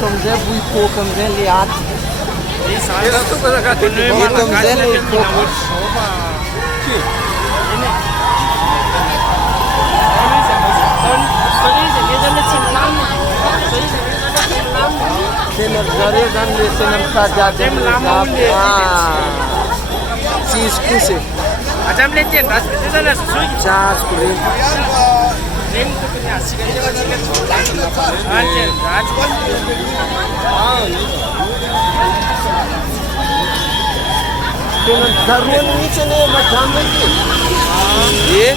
तुमसे बुई को कमजे लियात ये तो पता का ये तुमसे ले को Senam jare dan le senam saja dem cheese kuse Ajam legend das itu lah susu chas kure nem tu punya Anjir raj senam darun ni chene macam ni ye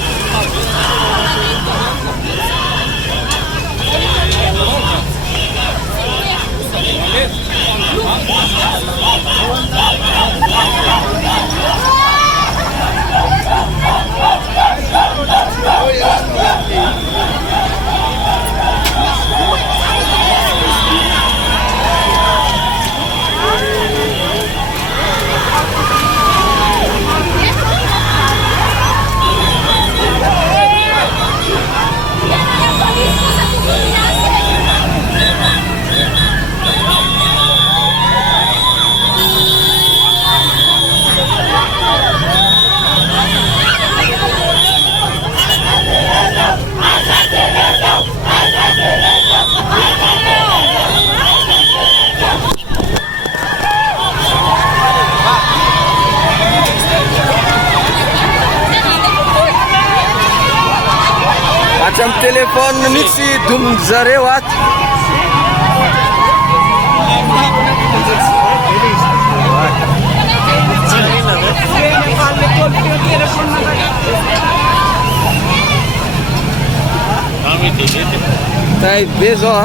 Macam telefon mixi dum zarewat. Tai bezo.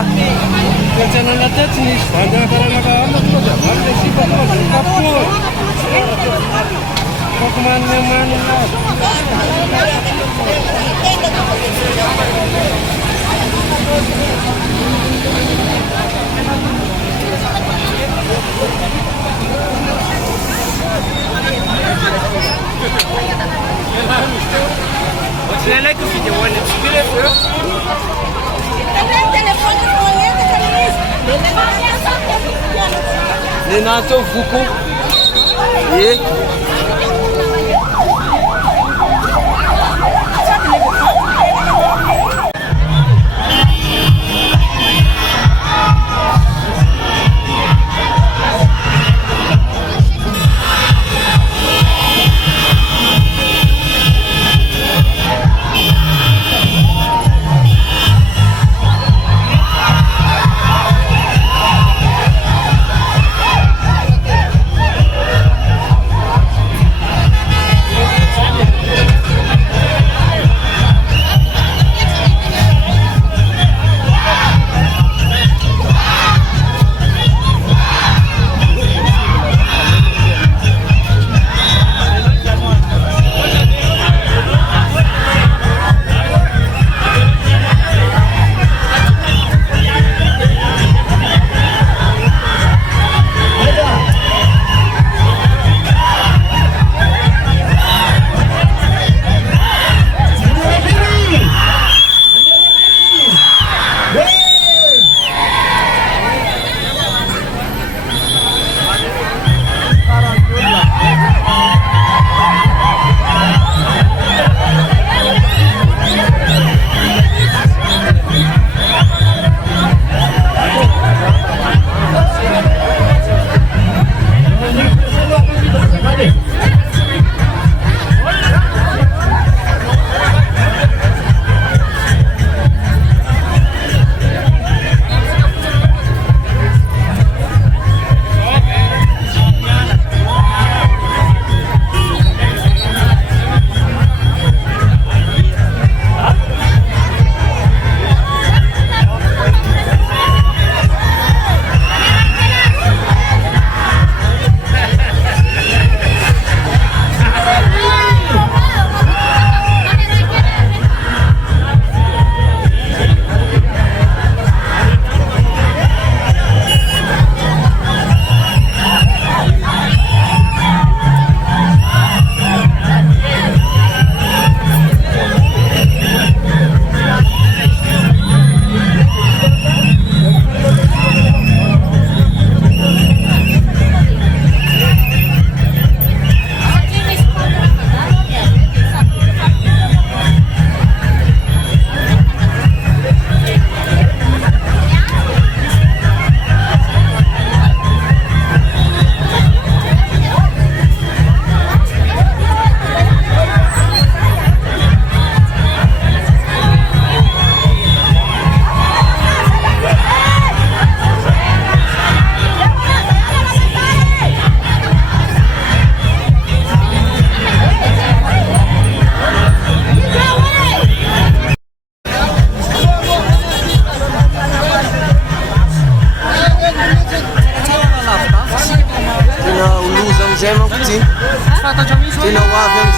Jangan lihat sini, jangan karena kalau ada sifat kapur. Kau kemana-mana. Você não é que o vídeo olha, tira eu. Nenato vuku. Ye.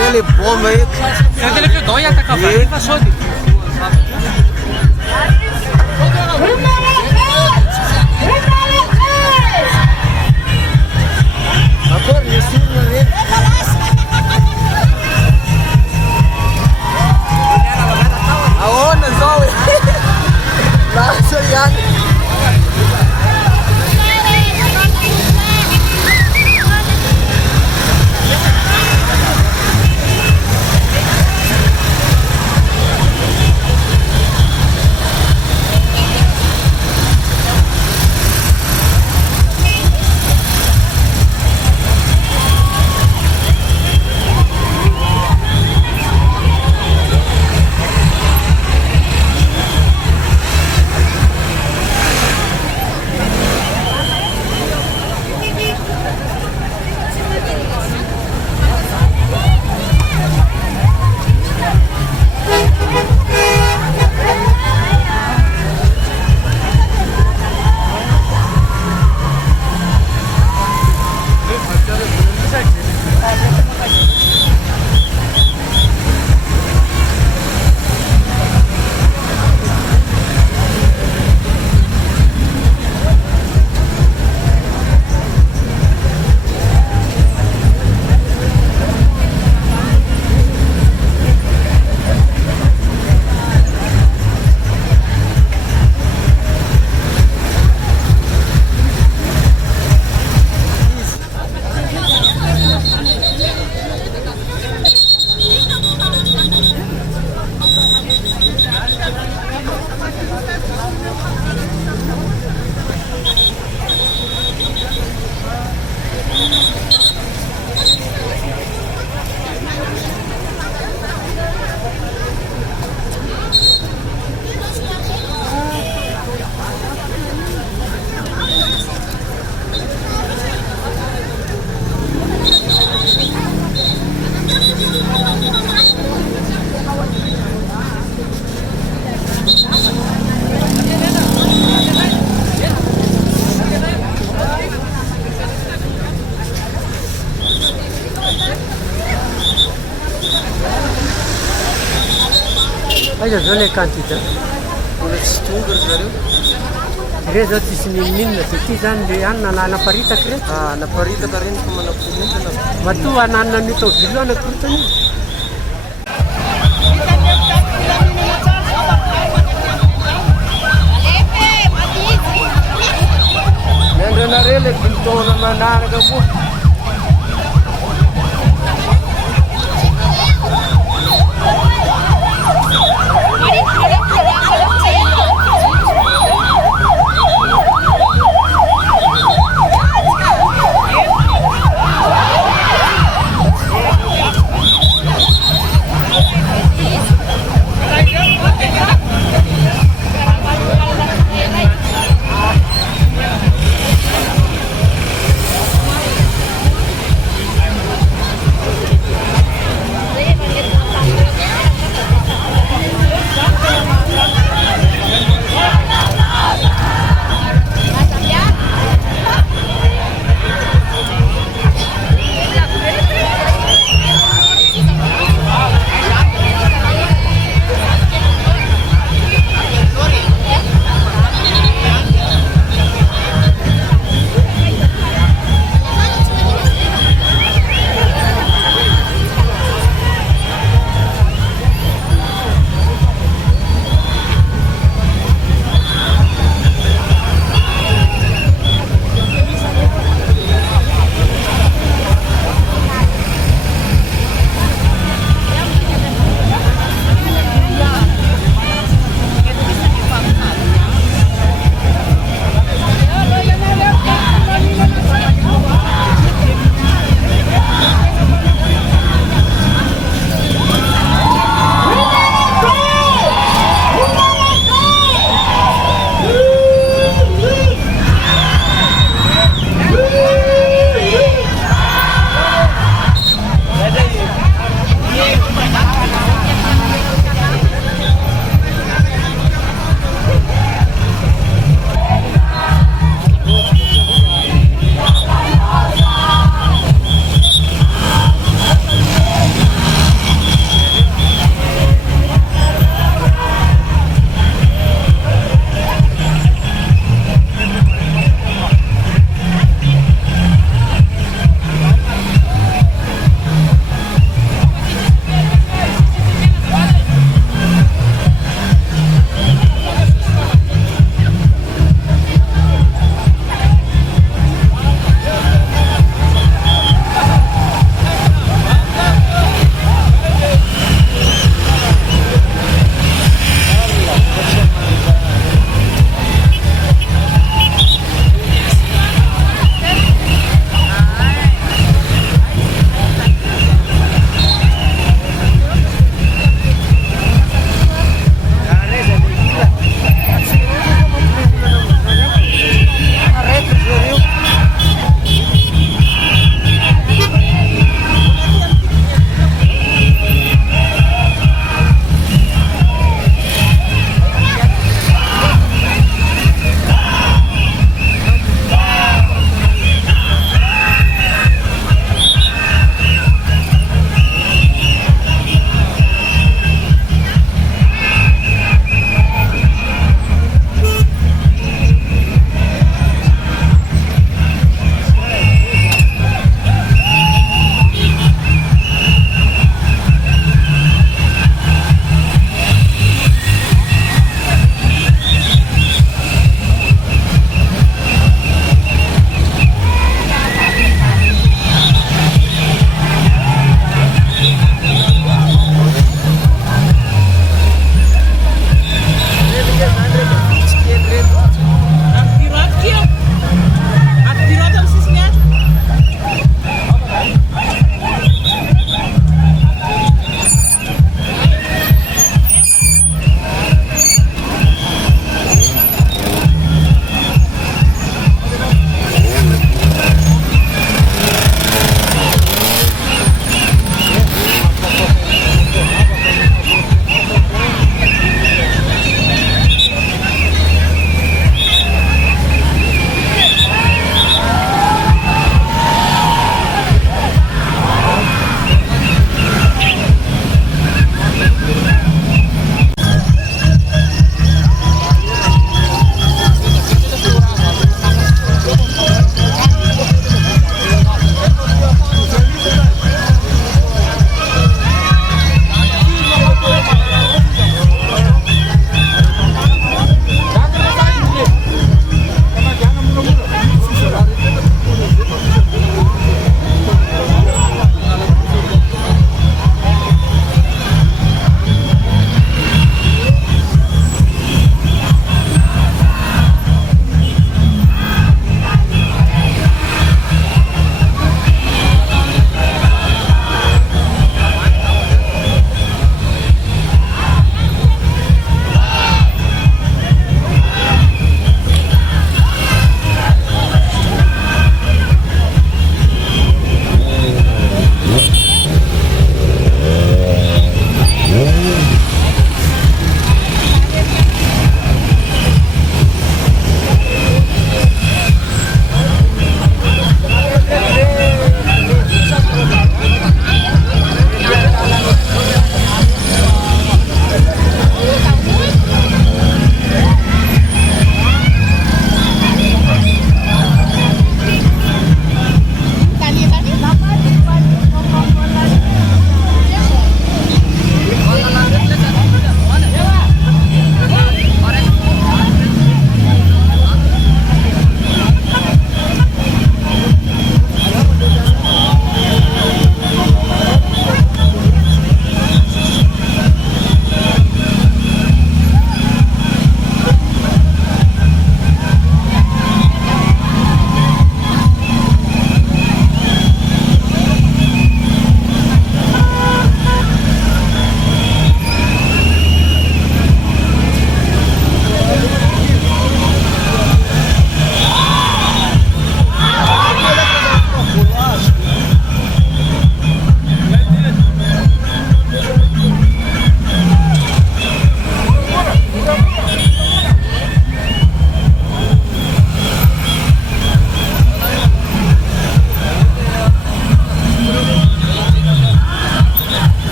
Ele bomba aí. Será que ele viu dói até acabar? Ele passou de. Agora, nesse momento. Aonde, Zoe? Lá, Soriano. Aia zao ilay quantité. Mbola tsy tonga ry zareo. Re zao tsisy mininona dia ity zany le anona naparitaka reto. Naparitaka reny fa manapomentana. Matoa ananona ny tao vilo anakorotany. Miandranareo ilay bilitaona manaraka koa.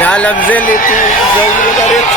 የዓለም ዘሌት ዘውሩ መሬት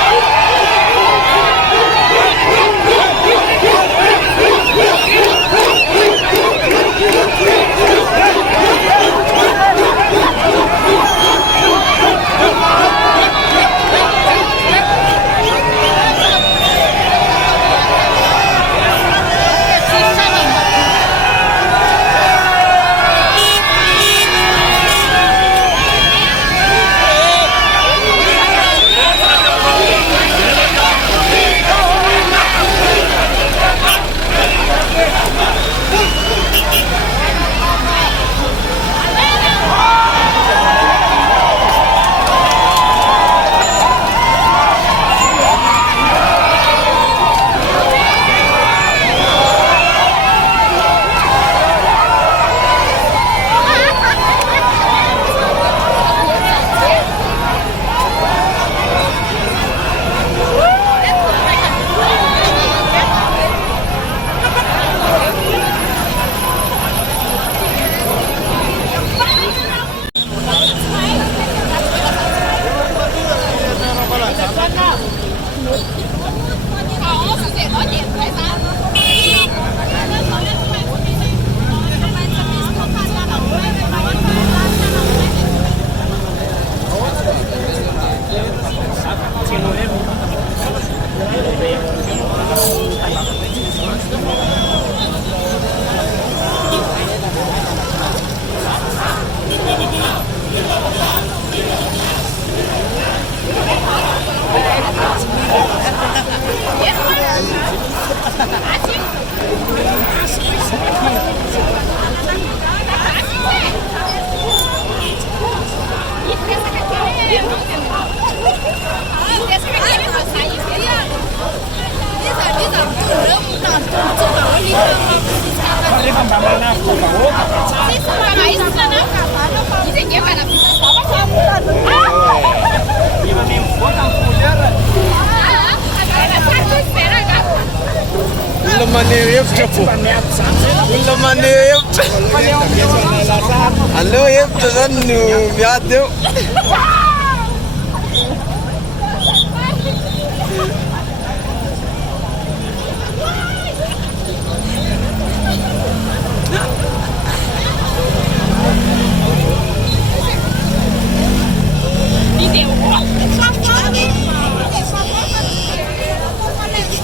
Halo, ya pesan nu biadeu.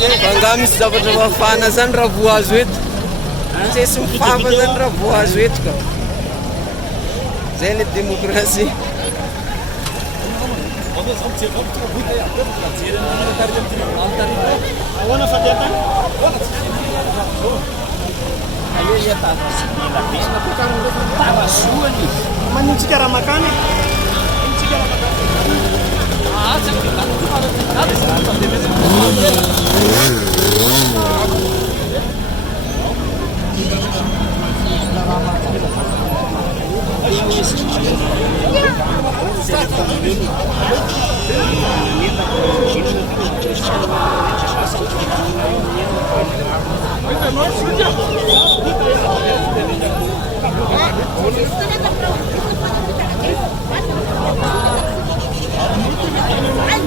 Fanga misy zavatra mafana zany raha vao azo eto. Tsy sy mifafa zany raha vao azo eto ka. Zay le démocratie. Manintsika raha makany. Ai,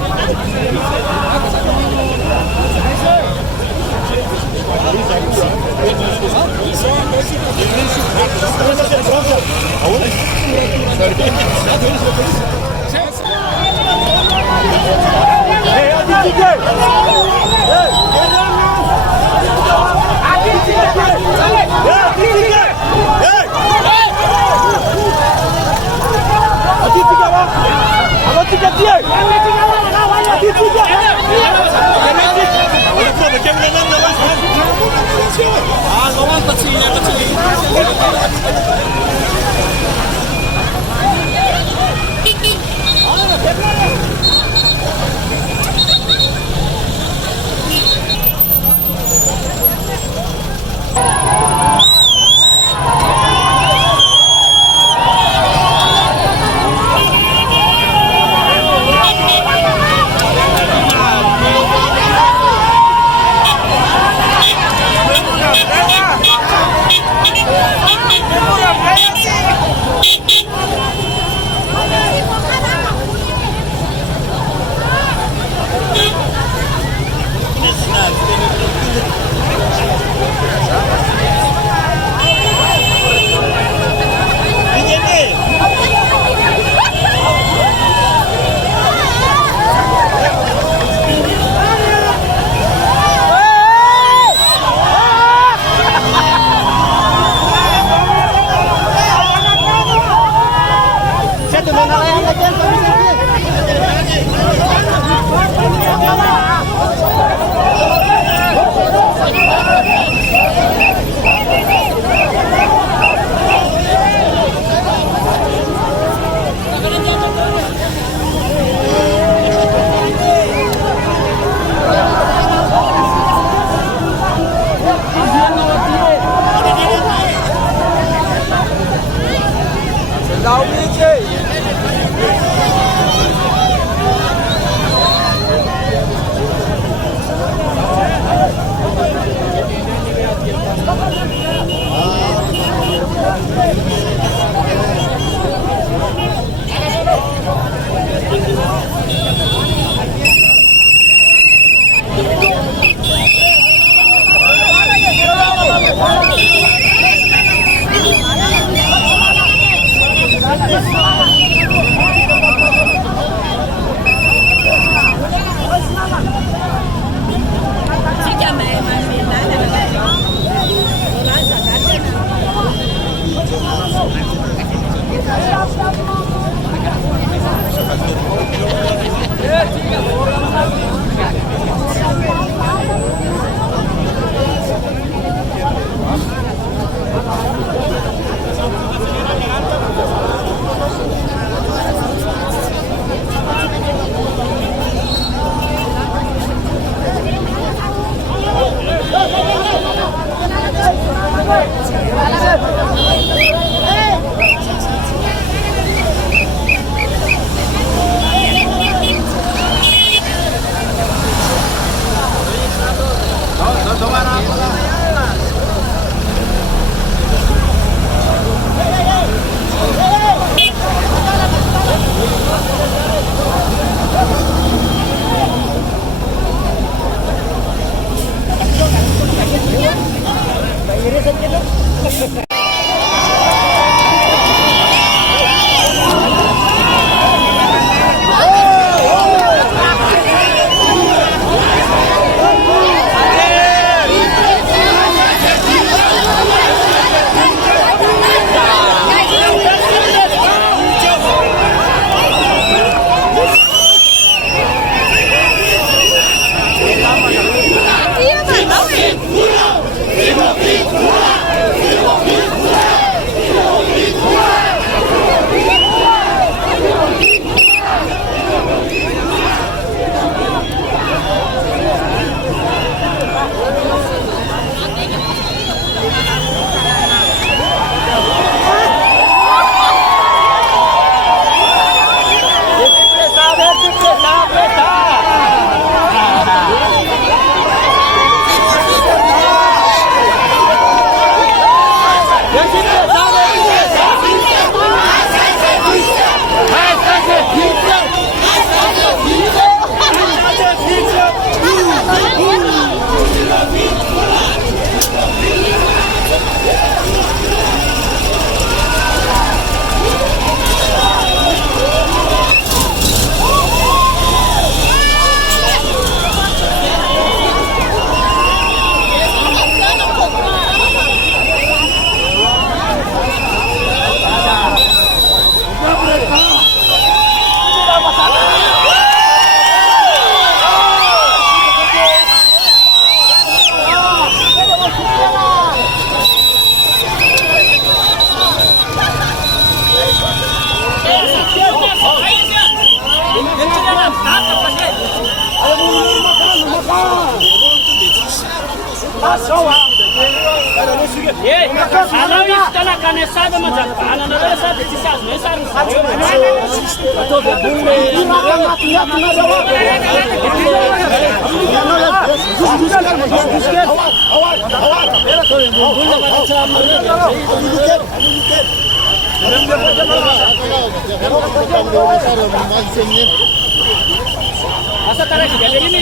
Asal tarik jadi ini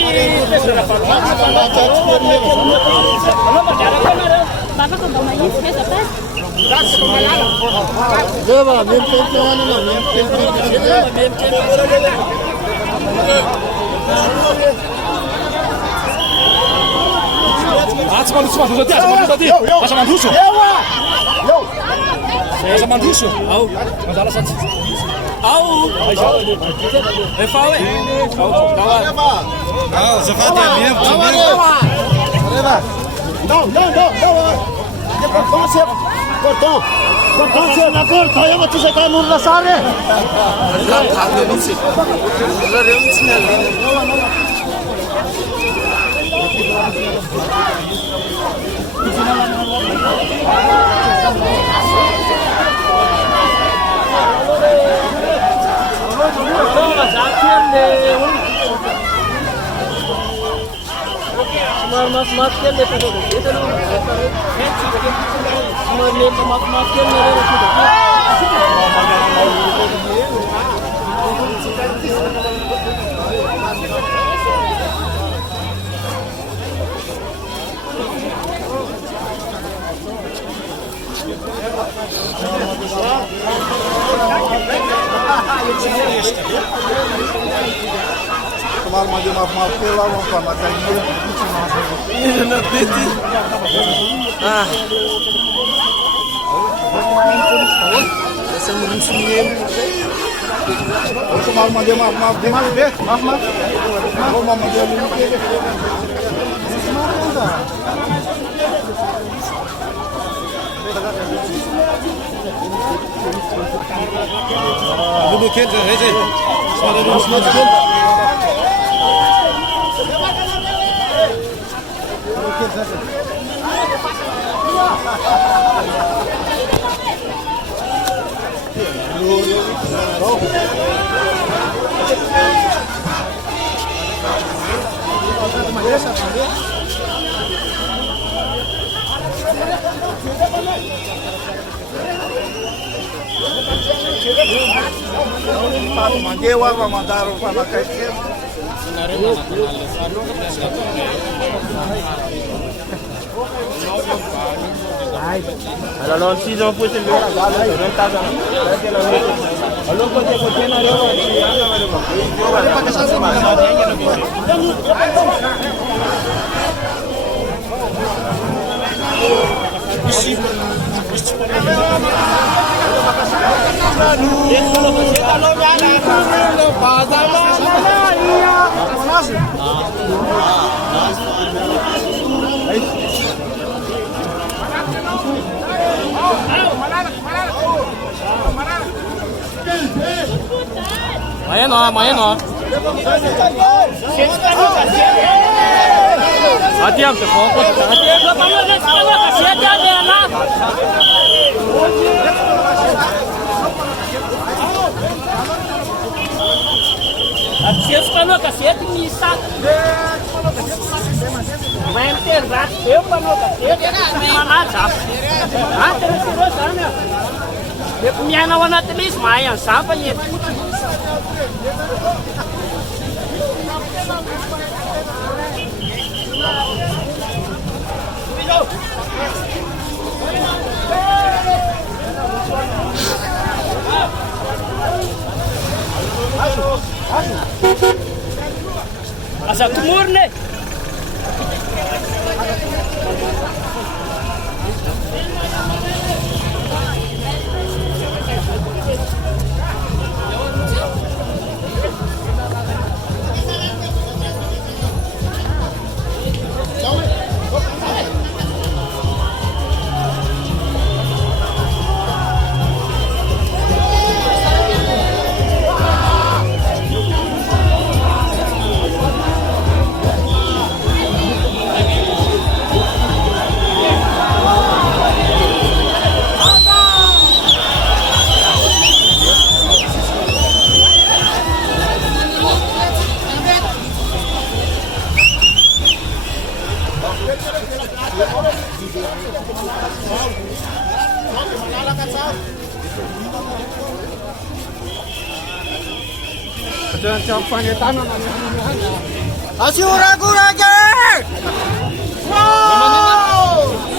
sudah Tomar uma de uma pela uma forma que Ah. Essa música tomar uma de uma Mandewa va mandar para cá. Kalau season pun sendiri ada rentak kan. Kalau kau tengok channel Mayan oh. Hati-hati tu kau Kalau kasih ni sak, main terberat, dia kalau kasih mana sah, terus sana. Dia punya nawan tulis mayan siapa ni? Asal timur ni. Asiura-gurage! Wow!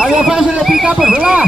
Ayo fase de pica por lá.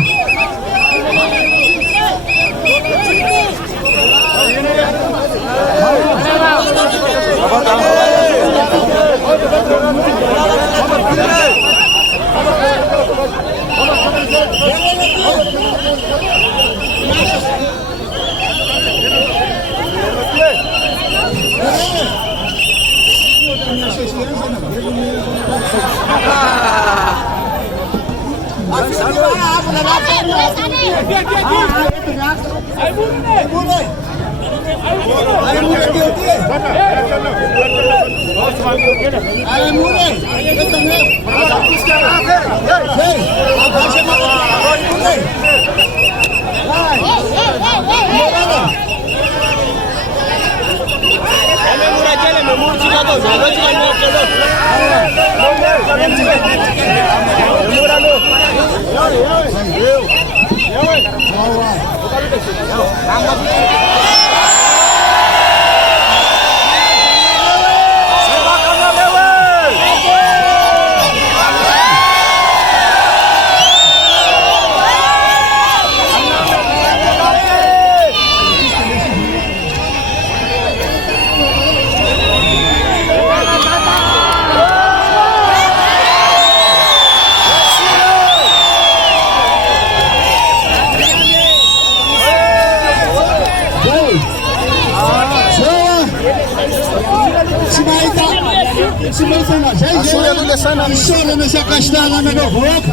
Chora nessa castanha na minha boca.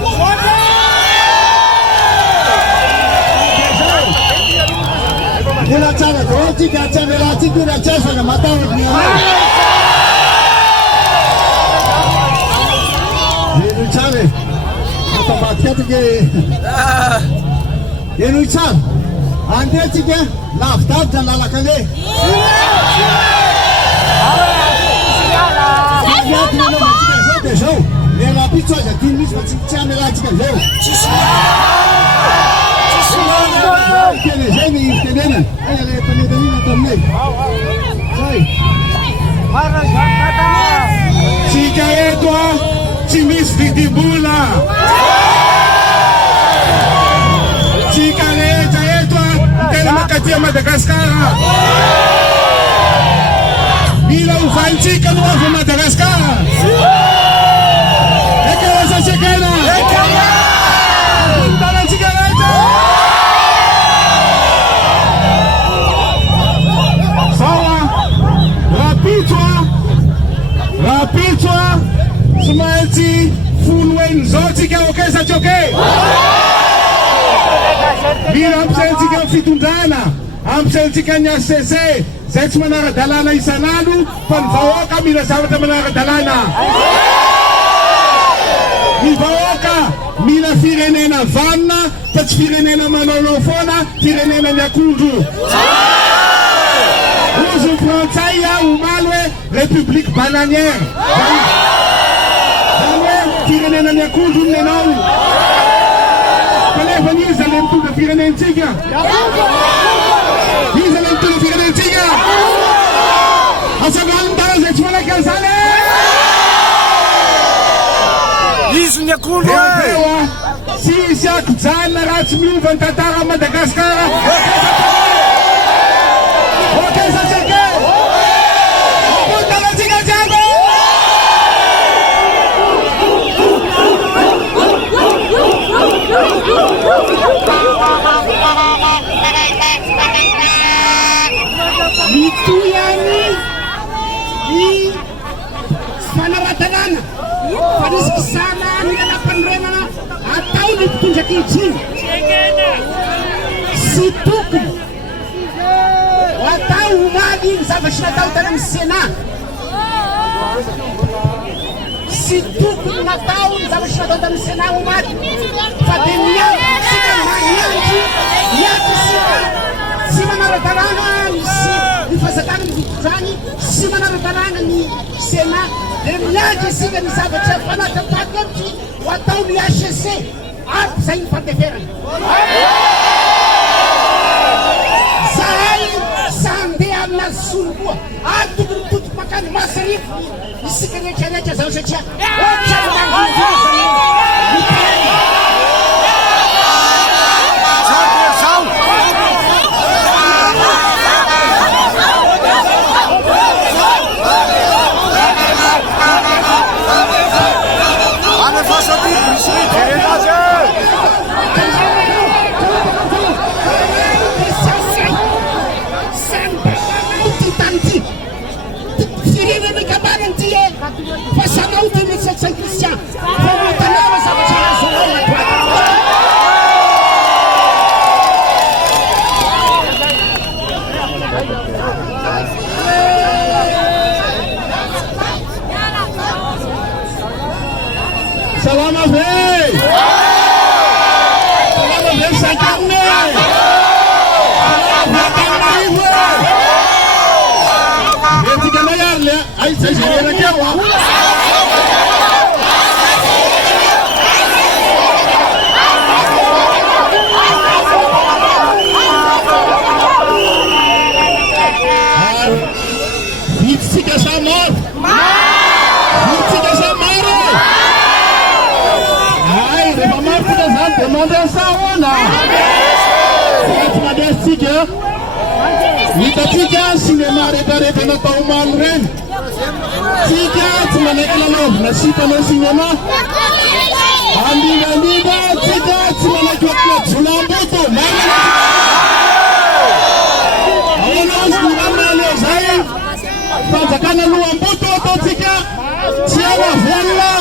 Bila cara roti kaca melati bila cara na mata ni. Yenu chale. Mata batia ke. Yenu chal. Ande chike laftar jalala kale. Ela pizza já tem mesmo tinha melati que eu. Ele já me entendeu? Ele é para ele também. Sai. Para já. Antsika eto tsy misy vidim-bola. Tsika rehetra eto tena makatia Madagasikara. Mila ovantsika no avy Madagasikara. Ekelesa sekena. Talantsika rehetra. Sawa. Rapitswa. Tsy maintsy folo zao tsika okesa tsoke. Mila ampisaintsika fitondrana, ampisaintsika ny ACC, zay tsy manara-dalàna isan'andro, fa ny vahoaka mila zavatra manara-dalàna. Ny vahoaka mila firenena vanona, fa tsy firenena manaonao foana, firenena ny akondro. Ozy frantsay omaly hoe république bananière. Zany hoe firenena ny akondro ny anao. Kanefa iza le mitondra firenentsika? Iza le mitondra firenentsika? Asagalin-tara zay tsy malaky an'izany. Izy ny akondro sisy akijanona raha tsy miova ny tantara Madagasikara. Okesa tsika. Talantsika jiaby. Mituyani ni fanaratanana farisky sana ny anam-panorenana atao ny mpitondra ankehitriny sy tokony atao omaly ny zavatra natao tany amin'ny Sénat sy tokony natao ny zavatra natao tany amin'ny Sénat omaly fa dia miantsika maniantry miantrysika sy manara-dalàna ny fazakana ny fitondrany sy manara-dalàna ny Sénat dia miandry isika ny zavatra fanatapakevitry ho atao ny ACC ary zay ny fandeferany. Zahay sandeha amina solomboa ary tokony toto makany masarify isika rehetrarehetra zao satria ohatra Passanao de médecin Saint-Christian. Salama vei! Salama vei Sakamne! Enti kana yarle, ay sai jere kewa. Vitsika samor. Vitsika samoro. Ai, repa marca das demanda saona. Vitsika madestika. Itatika sinema retareta na tauman ren. Tika tumanekla lov na sita na sinema. Andinga tika tumanekla na zulambuto. Fazakana luambuto totika tiawa vella.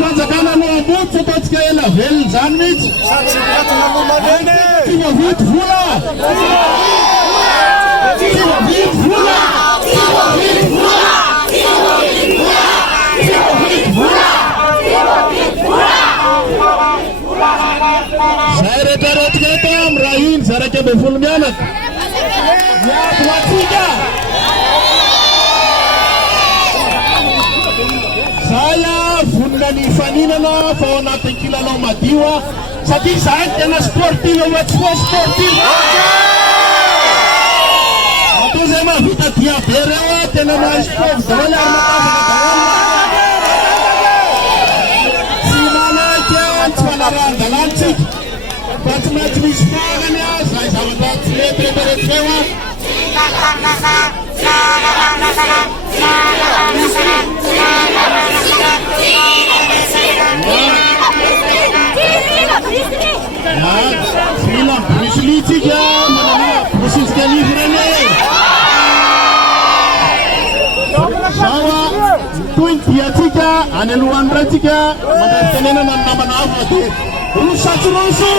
Fazakana luambuto totika ela vel zanmit. Tima vit vula. Tima vit vula. Tima vit vula. Tima vit vula. Tima vit vula. Tima vit vula. Saya tarat kata Amrain saya ke befulmianak. Ya tuatiga. Saya fundani fanina na fauna tequila no madiwa. Sati saya tena sportivo matwa sportivo. Atu zema vita tia berewa tena maaskofu wale simanake twalaranda lantik batmatmisfagania saisavatatleteberetrewa Sila, Mislitiga, Manana, Musiska Livrene. Sawa, Quintiatica, Aneluandratica, Madastenena Namanavate, Rusatruso,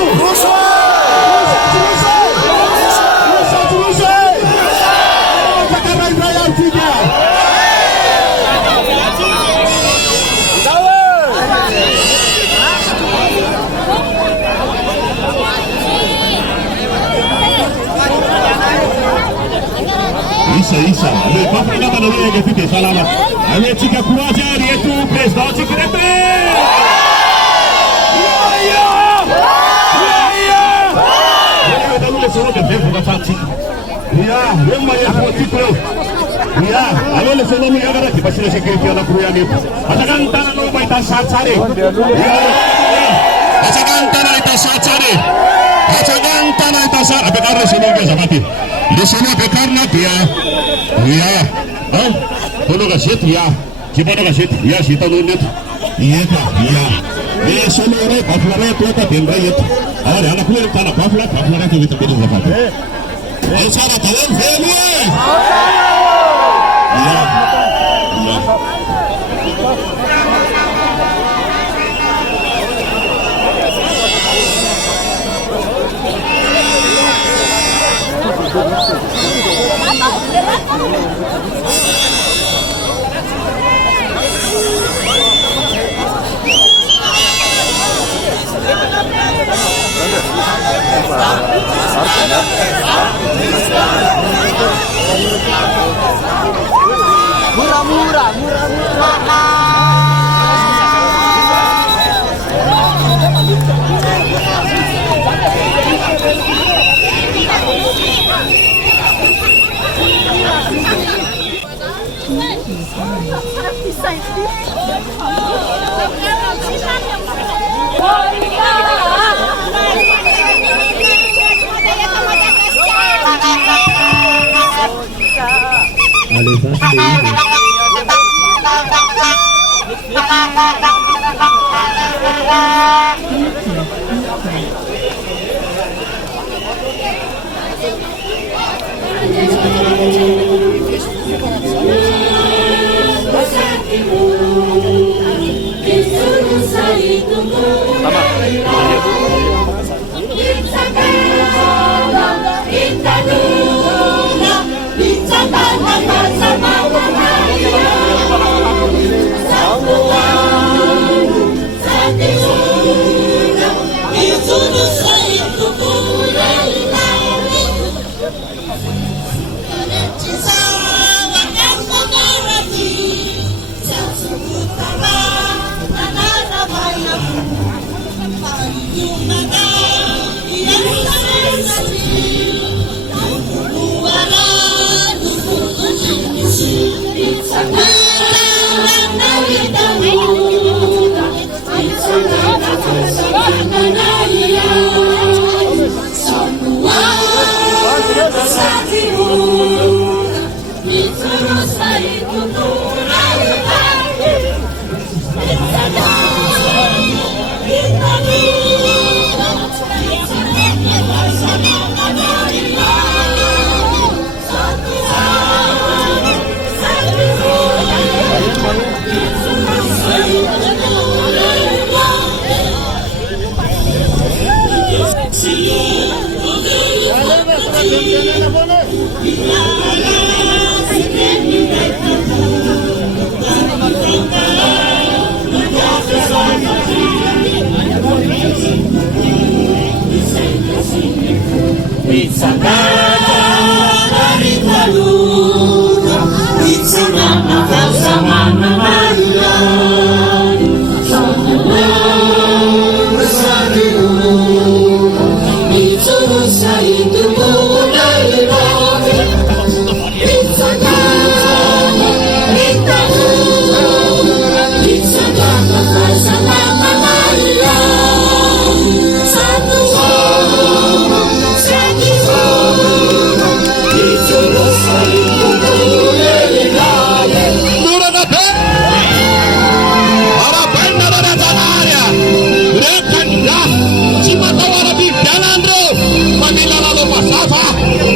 Isa, le papre na manole que fique salama. Ale chica kuaja rietu president secrete. Dale solo que fue para fachi. Ya, wema ya fotiko. Ya, ale solo mi agara que pase secrete na kuyani. Atakan tana no baita satsare. Atakan tana ita satsare. Atakan tana ita satsare. Apekar solo que sabati. Di sana bekarna dia, ya, kalau kaset ya, kita ada kaset ya, kita nunet, iya kah, ya, ini semua orang populer itu apa tembak itu, ada anak kulit tanah populer itu kita pilih apa? Cara kalian family, ya, ya. Murah-murah.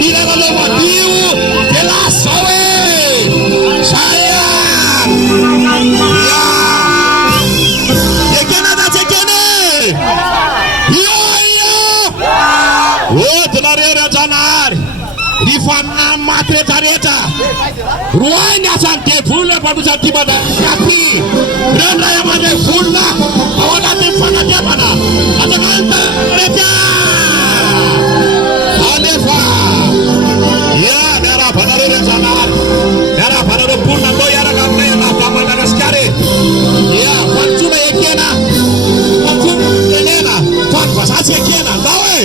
Tirana Lomatiu, Kelas Sawe, Sayang. Ya, Jekena dah jekene. Yo yo. Oh, tenarera janar. Rifana matre tareta. Ruanya sante fulla pada jati pada kaki. Dan raya pada fulla. Awak nanti fana dia mana? Ada kanta mereka. Anefa. Ya, darah pada rera janar. Darah pada fulla doyara kanta yang apa mana naskare. Ya, pancuma ekena. Pancuma ekena. Fat pasasi ekena. Tahu?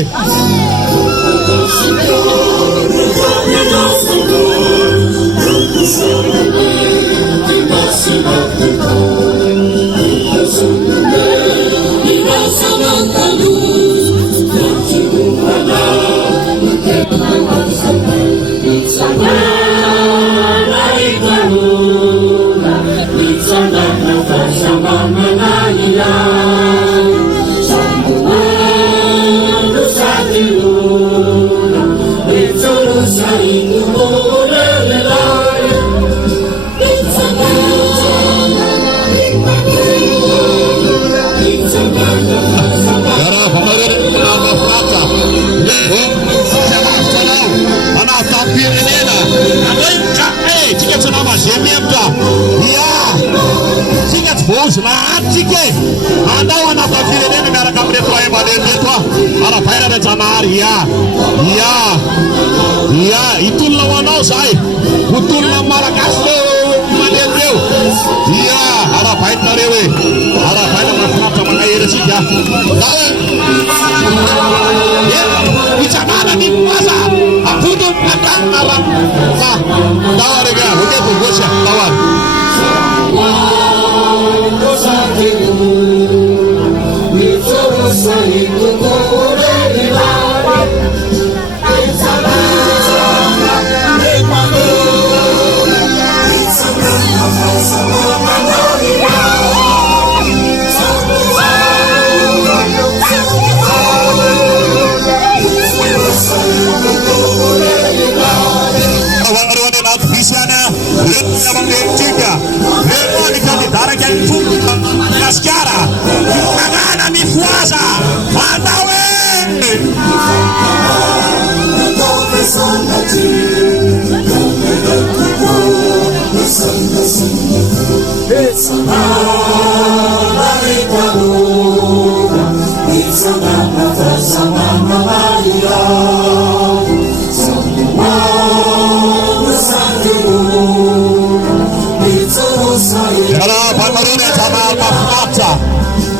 Anda wana kafiri nini mera kamre to ay bade to ara paira de janar ya itul lawana sai utul na mara kasto made deu ya ara paita rewe ara paita masna mana ere sija dawe ya bicara di masa apudu patang alam dawar ga oke tu bosya dawar Sekarang Nagana Mifuasa Pandawe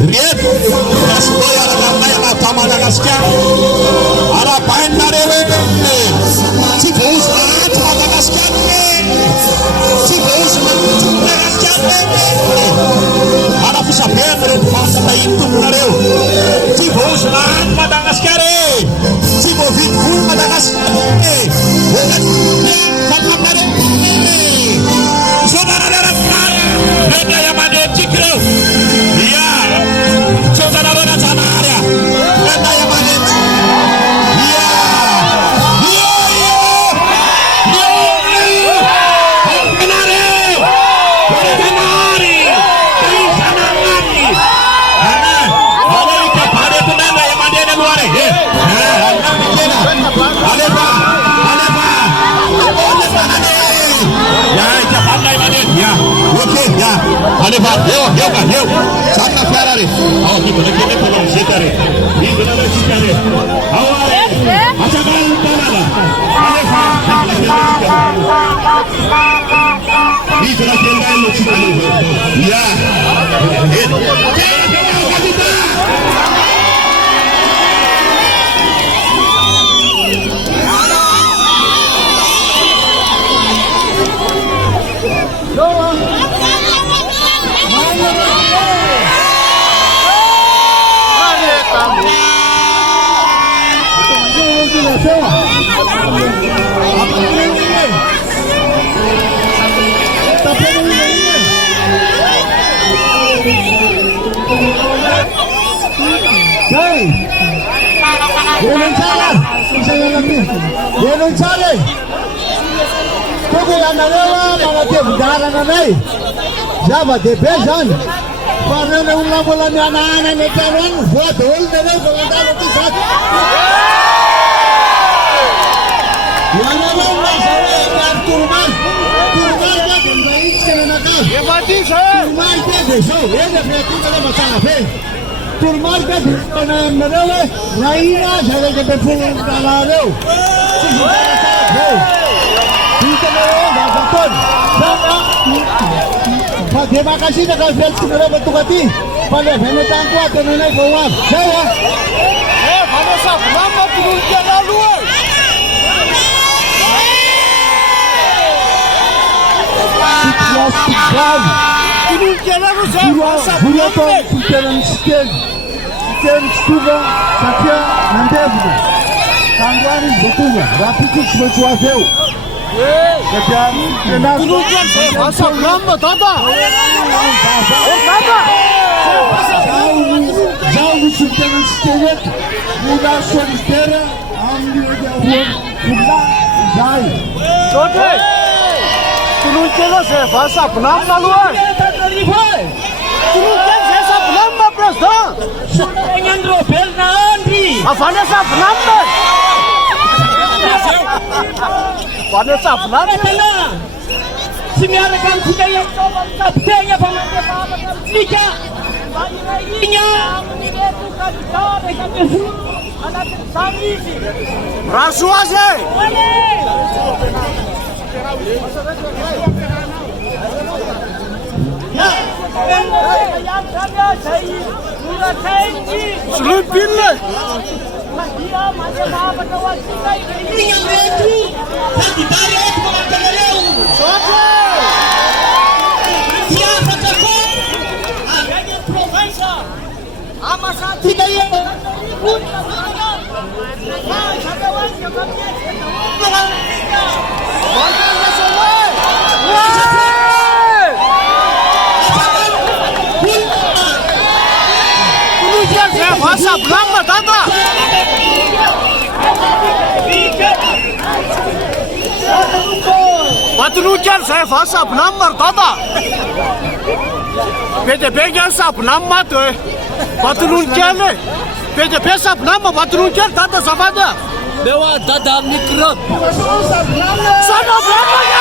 Lihat, sekolah orang yang mata Madagaskar, ada pain dari si bos Madagaskar, si bos Madagaskar, ada pusat dari pasar itu menareu, si bos Madagaskar, si bos Madagaskar, bukan kata dari saudara-saudara, mereka yang ada cikro. Anefa, yo, sana Ferrari. Oh, gitu, ini tolong setare. Ini benar setare. Awal, macam mana? Anefa, ini sudah jalan lu setare. Ya, Denunciare! Tokony anareo manatevin-dalana anay. Zava-dehibe zany. Fa reo olona mbola mihanahana any an-trano any voady olona reo fa mandalo aty zany. Ianareo lasa hoe miary toromaly. Toromaly ka dia mba iditsika nanakavy. Toromaly ka dia zao. Eny efa atonga rehefa tsara be. Toromaly ka dia tena aminareo hoe rahina zareka be folon-dalareo. Tsy voatsarareo. Hitanareo vavatony. Fa dia makasitraka ny fiantsonareo fa tonga aty. Fa le avy any an-tany koa tenanay vao avy. Zay a. Vanasavonama tolon-tena aloha. Tolon-tena aloha zay vanasavonama. Tolon-tena tsy kely. Tsy kely tsy tonga satria nandevina. Tandroany izy vao tonga. Raha pitiko tsy maintsy ho avy eo. Tolon-tena zay vanasavonama dada. Zaho misy tena tsy kely eto. Mila solitaire amin'ny olona zay. Tolon-tena zay vanasavonama aloha. Tolon-tena zay savonama président. Sotenandro Bernandri. Vanasavonama. Vanasavonama. Tsy miaraka amintsika kapiteny fa mandefa amintsika. Raso azy e! Soloy pile! Vanasavonama dada. Batolonkely zay vanasavonama ry dada. Be dia be nge savonama maty hoe. Batolonkely e. Be dia be savonama batolonkely dada zafady a. Meu a dada microbe. Savonama e!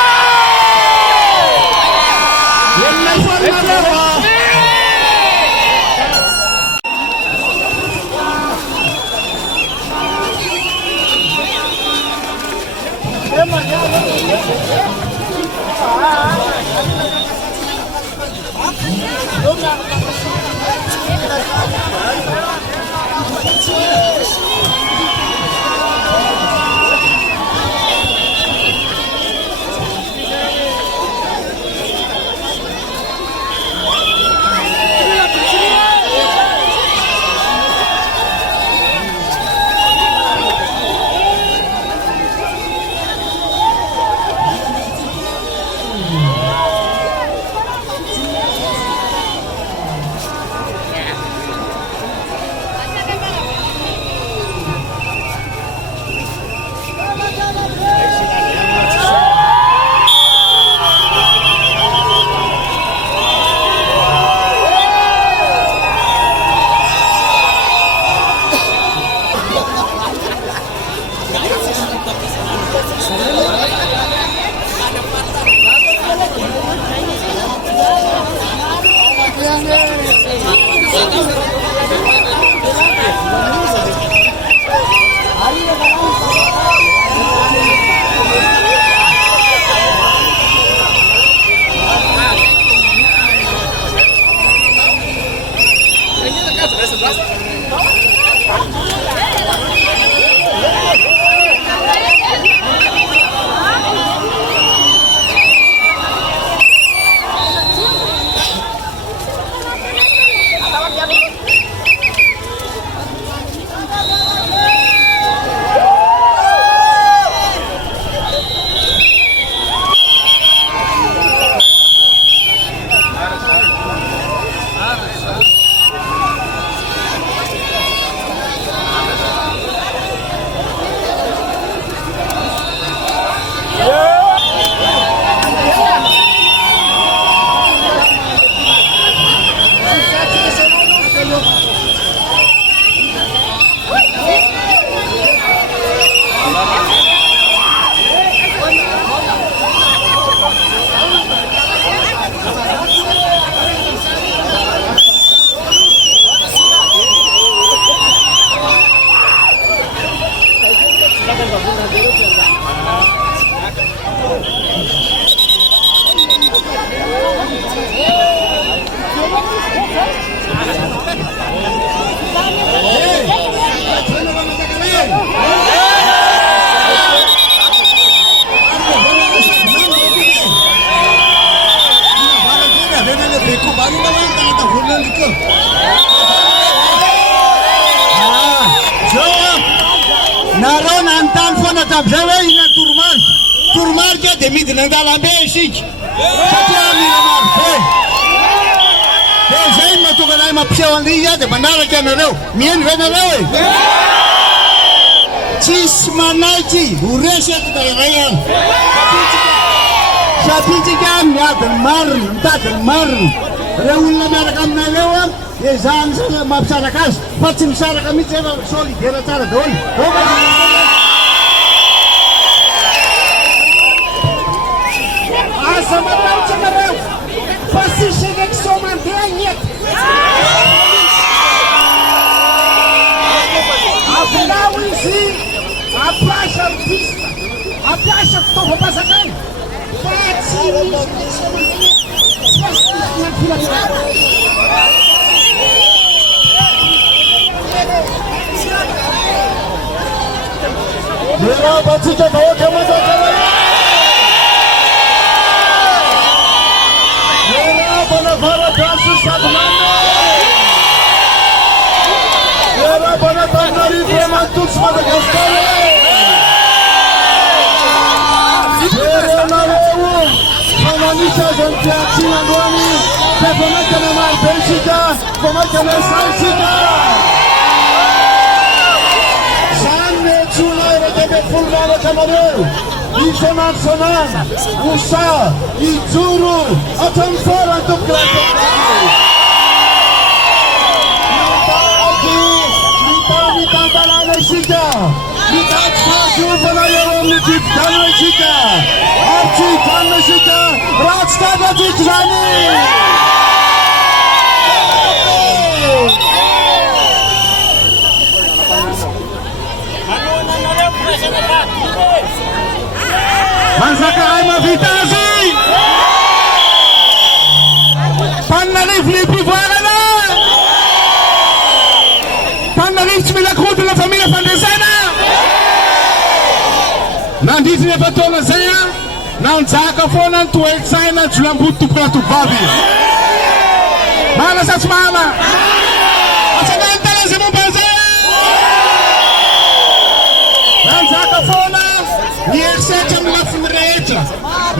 amizay hoe ina toromarika dia midina an-dalambe isika satria mila maro be. Dia zay mahatonga anay mampiseho an'ia dia manaraka anareo mihaino ve nareo e tsisy manaiky ho resaka da iray any satria tsika miadiny marina mitadiny marina reo olona miaraka aminay reo a dia zany zany mampisaraka azy fa tsy misaraka mihitsy efa solidera tsara daholo. Asa matahotra anareo fa sisy élection mandeha eto. Avilao izy ampiasa artista, ampiasa fitaovam-panjakana fa tsy misy élection mandeha eto. Tsy maintsy filaminana. Miarabantsika vahoaka manjakana Varadasu Sadmane Era Banatanarivo Mantus Madagascar Era Nareu Mananisha Zantiachi Andwani Pepomeka na Marbeshika Pomeka na Saisika Sanne Tsuna Era Tebe Fulmana Kamareu Isonan Sonan, Musa, Izuru, Atamfora Tukrata. Mitantalana Shika, Mitatsu Panayam Nitik Dana Shika, Archie Dana Shika, Ratskada Titrani. Manzaka Aima Vitazi Panalif Lipivarana Panalif Milakru de la famille Fandesana Nanditi Nevatona Zaya Nanzaka Fona to Exina Julambutu Pratu Babi Mala Satsmama Asanantala Zimbabazaya Nanzaka Fona Yersecha amlafiny rehetra,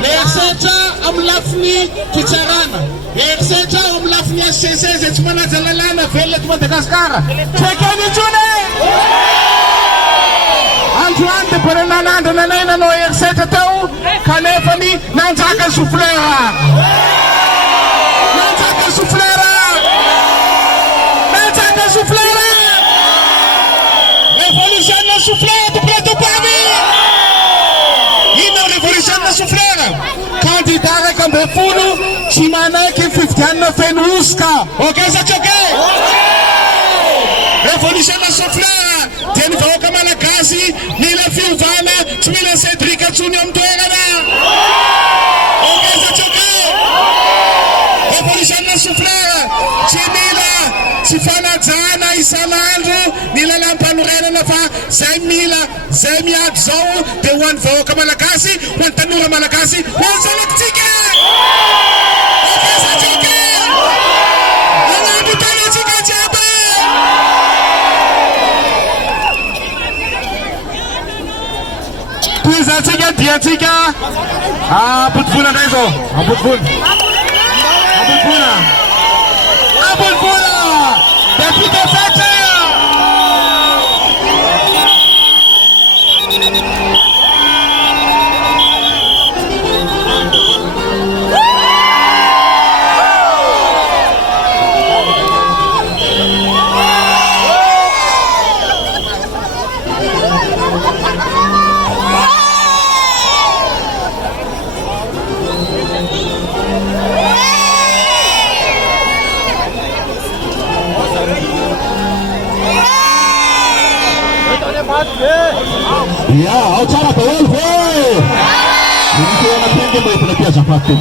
yersetra amlafiny fitsarana, yersetra amlafiny SCC izay tsy manaja lalàna velona eto Madagasikara. Fekeny intsony androany dia barenanandro nanay nanao yersetra tao kanefany nanjaka soufflera. Nanjaka soufflera. Nanjaka soufflera. Révolutionne soufflera du plateau Paris. Révolutionne soufflera. Candidat avec un befuno, Chimana qui fait un fenuska. Ok, c'est ok. Révolutionne soufflera. Tiens, il faut comme la case, ni la Filvana, tu mets la Cédric à Tsunium Toerana. Ok, c'est ok. Révolutionne soufflera. Chimila, Sifana Zana, Isalandro, ni la Lampanurena Nafa, Zemila, Zemia Zao, the one for Kamalakasi, one Tanura Malakasi, one Selectica! Okay, that's okay! I want to tell you, Chica Chaba! Please, I'll take it, dear Chica! Ah, put Funa Rezo! Ah, put Funa! Ah, put Funa! Ah, put Funa! Deputy Fetcher! Ya, au cara pa Wolfo. Nilikuwa napenda mwe pia chapati.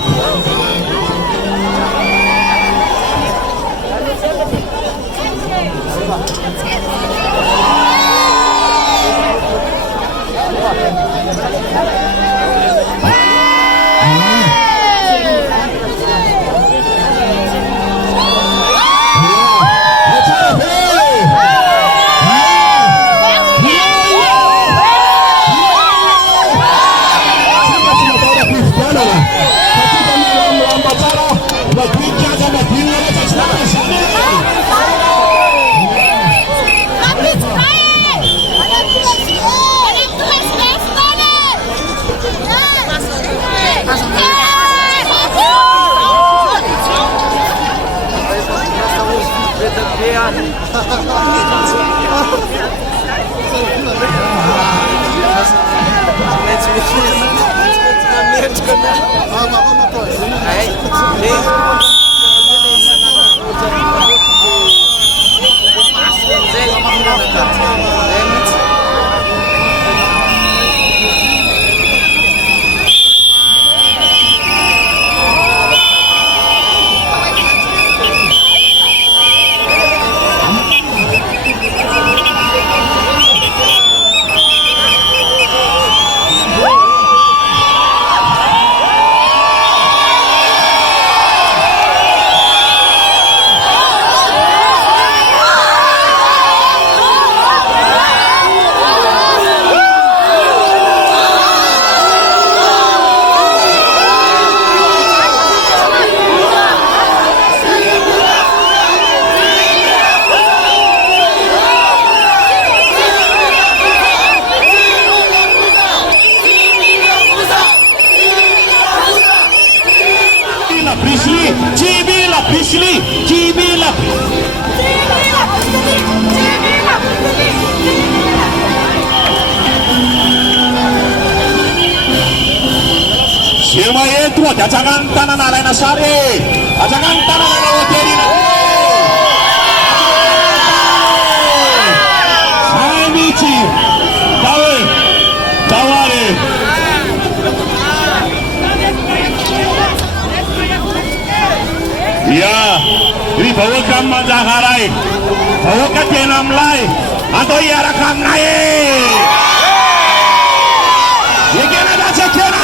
Sema yetu jangan tanah Alena Sari, jangan tanah Alena Wakili. Hai Michi, Tawari. Ya, ini bawa kamar jaharai, bawa kenam lai, atau ia rakam naik. Ia kena dah cekena.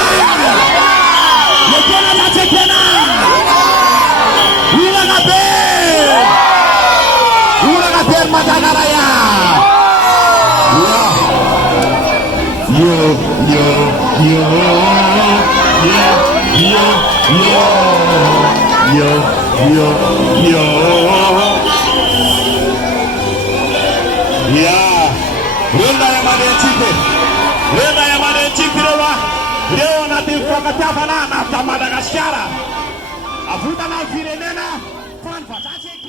Matagaraya. Yo. Ya, renda yang mana cipi dewa. Leo natif wakatafana na Madagascar. Afuta na firenena, fan fatake.